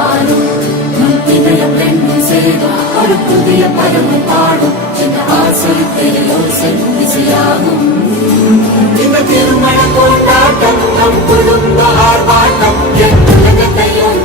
வாழும் இதயம் ரெண்டும் சேரும் ஒரு புதிய பதவு பாடும் இந்த ஆசை பெரியோசை இசையாகும் இந்த திருமண கொண்டாட்டம் நம் குடும்ப ஆர்ப்பாட்டம் என் உலகத்தையும்